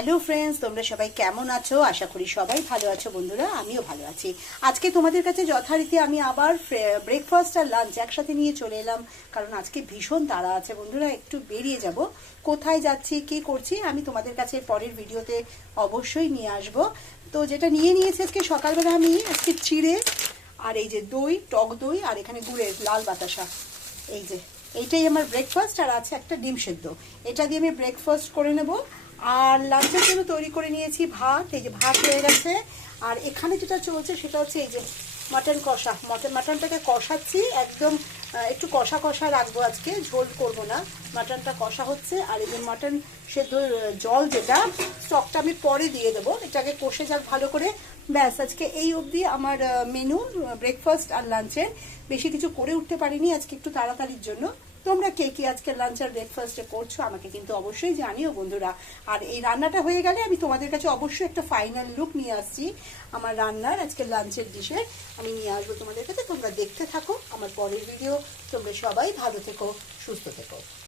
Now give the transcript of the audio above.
Hello friends, তোমরা সবাই কেমন আছো? আশা করি সবাই ভালো আছো বন্ধুরা। আমিও ভালো আছি। আজকে তোমাদের কাছে যথারীতি আমি আবার ব্রেকফাস্ট আর লাঞ্চ একসাথে নিয়ে চলে এলাম, কারণ আজকে ভীষণ তাড়া আছে বন্ধুরা। একটু বেরিয়ে যাব, কোথায় যাচ্ছি কি করছি আমি তোমাদের কাছে পরের ভিডিওতে অবশ্যই নিয়ে আসব। তো যেটা নিয়ে নিয়েছি আজকে সকালবেলা, আমি আজকে চিড়ে আর এই যে দই, টক দই আর এখানে গুড়ের লাল বাতাসা, এই যে এইটাই আমার ব্রেকফাস্ট। আর আছে একটা ডিম সেদ্ধ, এটা দিয়ে আমি ব্রেকফাস্ট করে নেব। আর লাঞ্চের জন্য তৈরি করে নিয়েছি ভাত, এই যে ভাত হয়ে গেছে। আর এখানে যেটা চলছে সেটা হচ্ছে এই যে মাটন কষা, মাটনটাকে কষাচ্ছি একদম, একটু কষা কষা রাখবো আজকে, ঝোল করব না। মাটনটা কষা হচ্ছে। আর এই যে মাটন সেদ্ধ জল, যেটা স্টকটা আমি পরে দিয়ে দেবো, এটাকে কষে যাক ভালো করে। ব্যাস, আজকে এই অবধি আমার মেনু ব্রেকফাস্ট আর লাঞ্চের। বেশি কিছু করে উঠতে পারিনি আজকে, একটু তাড়াতাড়ির জন্য। তোমরা কে কে আজকে লাঞ্চ আর ব্রেকফাস্টে করছো আমাকে কিন্তু অবশ্যই জানিও বন্ধুরা। আর এই রান্নাটা হয়ে গেলে আমি তোমাদের কাছে অবশ্যই একটা ফাইনাল লুক নিয়ে আসছি আমার রান্নার, আজকে লাঞ্চের ডিশের আমি নিয়ে আসবো তোমাদের কাছে। তোমরা দেখতে থাকো আমার পরের ভিডিও। তোমরা সবাই ভালো থেকো, সুস্থ থেকো।